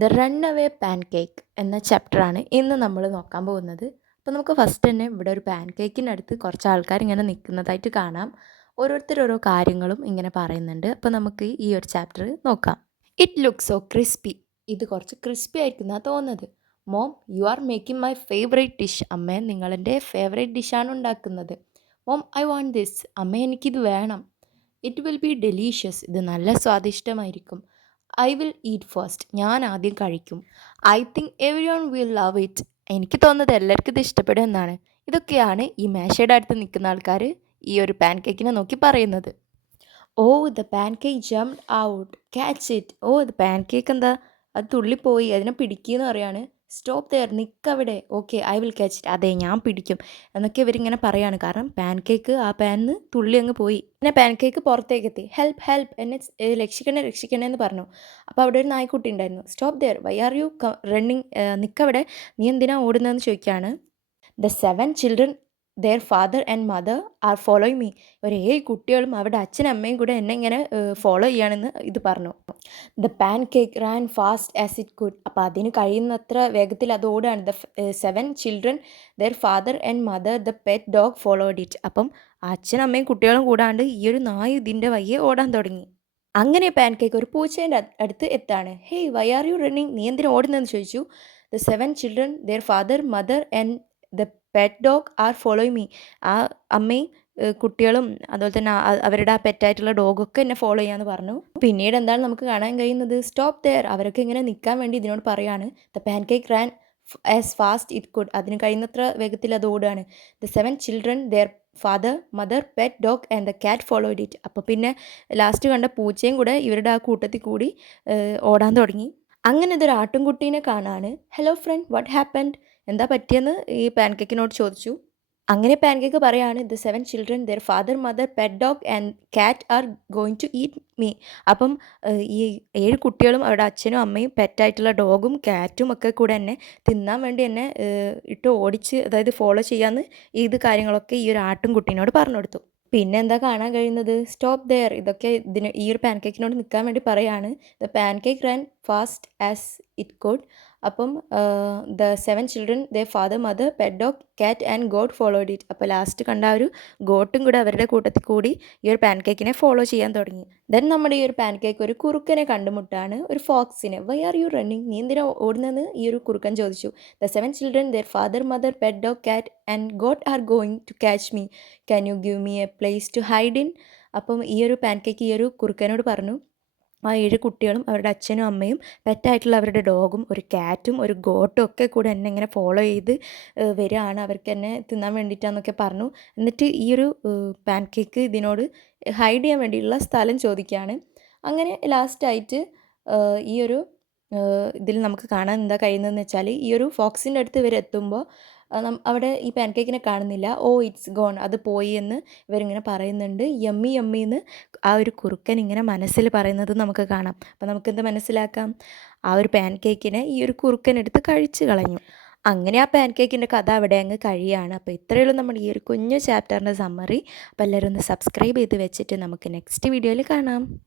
The runaway pancake എന്ന ചാപ്റ്ററാണ് ഇന്ന് നമ്മൾ നോക്കാൻ പോകുന്നത്. അപ്പോൾ നമുക്ക് ഫസ്റ്റ് തന്നെ ഇവിടെ ഒരു പാൻ കേക്കിനടുത്ത് കുറച്ച് ആൾക്കാർ ഇങ്ങനെ നിൽക്കുന്നതായിട്ട് കാണാം. ഓരോരുത്തർ ഓരോ കാര്യങ്ങളും ഇങ്ങനെ പറയുന്നുണ്ട്. അപ്പോൾ നമുക്ക് ഈ ഒരു ചാപ്റ്റർ നോക്കാം. ഇറ്റ് ലുക്ക് സോ ക്രിസ്പി ഇത് കുറച്ച് ക്രിസ്പി ആയിരിക്കുന്ന തോന്നുന്നത്. Mom you are making my favourite dish അമ്മേ നിങ്ങളെന്റെ ഫേവറേറ്റ് ഡിഷാണ് ഉണ്ടാക്കുന്നത്. മോം ഐ വാണ്ട് ദിസ് അമ്മ എനിക്കിത് വേണം. ഇറ്റ് വിൽ ബി ഡെലീഷ്യസ് ഇത് നല്ല സ്വാദിഷ്ടമായിരിക്കും. ഐ വിൽ ഈറ്റ് ഫസ്റ്റ് ഞാൻ ആദ്യം കഴിക്കും. I think everyone will love it എനിക്ക് തോന്നുന്നത് എല്ലാവർക്കും ഇത് ഇഷ്ടപ്പെടും എന്നാണ്. ഇതൊക്കെയാണ് ഈ മേശയുടെ അടുത്ത് നിൽക്കുന്ന ആൾക്കാർ ഈ ഒരു പാൻ കേക്കിനെ നോക്കി പറയുന്നത്. ഓ the pancake jump out catch it oh the pancake എന്താ? അത് തുള്ളിപ്പോയി. അതിനെ പിടിക്കുക എന്ന് പറയാണ്. Stop there നിൽക്കവിടെ okay I will catch it അതെ ഞാൻ പിടിക്കും. എന്നൊക്കെ ഇവരിങ്ങനെ പറയാണ്. കാരണം പാൻ കേക്ക് ആ പാനിന്ന് തുള്ളി അങ്ങ് പോയി. പിന്നെ പാൻ കേക്ക് പുറത്തേക്ക് എത്തി. ഹെൽപ്പ് ഹെൽപ്പ് എന്നെ രക്ഷിക്കണേ രക്ഷിക്കണേ എന്ന് പറഞ്ഞു. അപ്പോൾ അവിടെ ഒരു നായ്ക്കുട്ടി ഉണ്ടായിരുന്നു. Stop there why are you running നിൽക്കവിടെ നീ എന്തിനാ ഓടുന്നതെന്ന് ചോദിക്കുകയാണ് the seven children their father and mother are following me ഒരു കുട്ടികളും അവരുടെ അച്ഛനും അമ്മയും കൂടെ എന്നെ ഇങ്ങനെ ഫോളോ ചെയ്യാണെന്ന് ഇത് പറഞ്ഞു. The pancake ran fast as it could അപ്പോൾ അതിന് കഴിയുന്നത്ര വേഗത്തിൽ അത് ഓടുകയാണ്. The seven children their father and mother the pet dog followed it അപ്പം അച്ഛനും അമ്മയും കുട്ടികളും കൂടാണ്ട് ഈ ഒരു നായ ഇതിന്റെ വയ്യെ ഓടാൻ തുടങ്ങി. അങ്ങനെ പാൻ കേക്ക് ഒരു പൂച്ചേന്റെ അടുത്ത് എത്താണ്. Hey why are you running നീ എന്തിനാ ഓടുന്നതെന്ന് ചോദിച്ചു. The seven children their father mother and the pet dog are following me ആ അമ്മയും കുട്ടികളും അതുപോലെ തന്നെ അവരുടെ ആ പെറ്റായിട്ടുള്ള ഡോഗൊക്കെ എന്നെ ഫോളോ ചെയ്യാന്ന് പറഞ്ഞു. പിന്നീട് എന്താണ് നമുക്ക് കാണാൻ കഴിയുന്നത് സ്റ്റോപ്പ് ദെയർ അവരൊക്കെ ഇങ്ങനെ നിൽക്കാൻ വേണ്ടി ഇതിനോട് പറയാണ്. The pancake ran as fast as it അതിന് കഴിയുന്നത്ര വേഗത്തിൽ അത് ഓടുകയാണ്. The seven children their father mother pet dog and the cat followed it അപ്പോൾ പിന്നെ ലാസ്റ്റ് കണ്ട പൂച്ചയും കൂടെ ഇവരുടെ ആ കൂട്ടത്തിൽ കൂടി ഓടാൻ തുടങ്ങി. അങ്ങനെ ഇതൊരു ആട്ടുംകുട്ടീനെ കാണാണ്. ഹലോ ഫ്രണ്ട് വാട്ട് ഹാപ്പൻഡ് എന്താ പറ്റിയെന്ന് ഈ പാൻകേക്കിനോട് ചോദിച്ചു. അങ്ങനെ പാൻകേക്ക് പറയാണ് the seven children their father mother pet dog and cat are going to eat me അപ്പം ഈ ഏഴ് കുട്ടികളും അവരുടെ അച്ഛനും അമ്മയും പെറ്റായിട്ടുള്ള ഡോഗും ക്യാറ്റും ഒക്കെ കൂടെ എന്നെ തിന്നാൻ വേണ്ടി എന്നെ ഇട്ട് ഓടിച്ച് അതായത് ഫോളോ ചെയ്യാമെന്ന് ഇത് കാര്യങ്ങളൊക്കെ ഈ ഒരു ആട്ടും കുട്ടീനോട് പറഞ്ഞു കൊടുത്തു. പിന്നെ എന്താ കാണാൻ കഴിയുന്നത്? സ്റ്റോപ്പ് ദെയർ ഇതൊക്കെ ഇതിന് ഈ ഒരു പാൻകേക്കിനോട് നിൽക്കാൻ വേണ്ടി പറയാണ്. The pancake ran fast as it could അപ്പം the seven children the father mother pet dog cat and goat followed it അപ്പോൾ ലാസ്റ്റ് കണ്ട ആ ഒരു ഗോട്ടും കൂടെ അവരുടെ കൂട്ടത്തിൽ കൂടി ഈ ഒരു പാൻകേക്കിനെ ഫോളോ ചെയ്യാൻ തുടങ്ങി. ദെൻ നമ്മുടെ ഈ ഒരു പാൻകേക്ക് ഒരു കുറുക്കനെ കണ്ടുമുട്ടാണ്. ഒരു ഫോക്സിനെ വൈ ആർ യു റണ്ണിങ് നീ എന്തിനാ ഓടുന്നതെന്ന്? ഈ ഒരു കുറുക്കൻ ചോദിച്ചു. The seven children their father mother pet dog cat and goat are going to catch me can you give me a place to hide in അപ്പം ഈ ഒരു പാൻകേക്ക് ഈ ഒരു കുറുക്കനോട് പറഞ്ഞു. ആ ഏഴ് കുട്ടികളും അവരുടെ അച്ഛനും അമ്മയും പെറ്റായിട്ടുള്ള അവരുടെ ഡോഗും ഒരു കാറ്റും ഒരു ഗോട്ടും ഒക്കെ കൂടെ എന്നെ ഇങ്ങനെ ഫോളോ ചെയ്ത് വരികയാണ് അവർക്ക് എന്നെ തിന്നാൻ വേണ്ടിയിട്ടാന്നൊക്കെ പറഞ്ഞു. എന്നിട്ട് ഈ ഒരു പാൻ കേക്ക് ഇതിനോട് ഹൈഡ് ചെയ്യാൻ വേണ്ടിയുള്ള സ്ഥലം ചോദിക്കുകയാണ്. അങ്ങനെ ലാസ്റ്റായിട്ട് ഈ ഒരു ഇതിൽ നമുക്ക് കാണാൻ എന്താ കഴിയുന്നതെന്ന് വെച്ചാൽ ഈ ഒരു ഫോക്സിന്റെ അടുത്ത് ഇവർ എത്തുമ്പോൾ അവിടെ ഈ പാൻകേക്കിനെ കാണുന്നില്ല. Oh it's gone. അത് പോയി എന്ന് ഇവരിങ്ങനെ പറയുന്നുണ്ട്. യമ്മി യമ്മി എന്ന് ആ ഒരു കുറുക്കൻ ഇങ്ങനെ മനസ്സിൽ പറയുന്നത് നമുക്ക് കാണാം. അപ്പോൾ നമുക്കെന്ത് മനസ്സിലാക്കാം? ആ ഒരു പാൻകേക്കിനെ ഈ ഒരു കുറുക്കൻ എടുത്ത് കഴിച്ചു കളഞ്ഞു. അങ്ങനെ ആ പാൻ കേക്കിന്റെ കഥ അവിടെ അങ്ങ് കഴിയാണ്. അപ്പോൾ ഇത്രയുള്ളൂ നമ്മുടെ ഈ ഒരു കുഞ്ഞു ചാപ്റ്ററിന്റെ സമ്മറി. അപ്പോൾ എല്ലാവരും ഒന്ന് സബ്സ്ക്രൈബ് ചെയ്ത് വെച്ചിട്ട് നമുക്ക് നെക്സ്റ്റ് വീഡിയോയിൽ കാണാം.